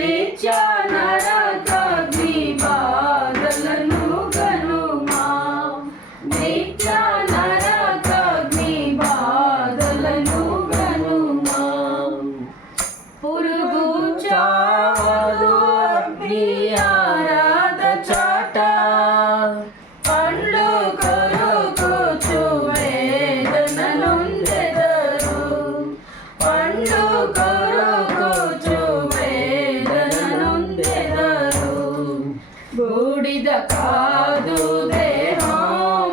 నిత్య నరకాగ్ని బాధలను గనుమా నిత్య నరకాగ్ని బాధలను గనుమా పురుగు చావదు అగ్ని ఆరాధ చాట పండ్లు కొరుకుచు వేదననుందెదరు పండ్లు కొరుకుచు వేదననుందెదరు బూడిద కాదు దేహం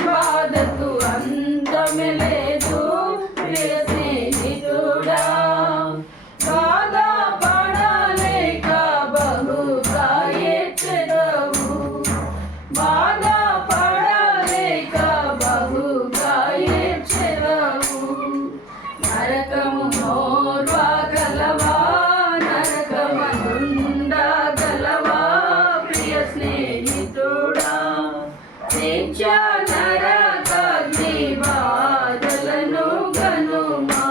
బాధకు అంతమే లేదు ప్రియ స్నేహితుడా బాధ పడలేక బహుగా ఏడ్చెదవు బాధ పడలేక బహుగా ఏడ్చెదవు నరకము మోర్వగలవా నరకమనుండగలవా ప్రియ స్నేహితుడా నిత్య నరకాగ్ని బాధలను గనుమా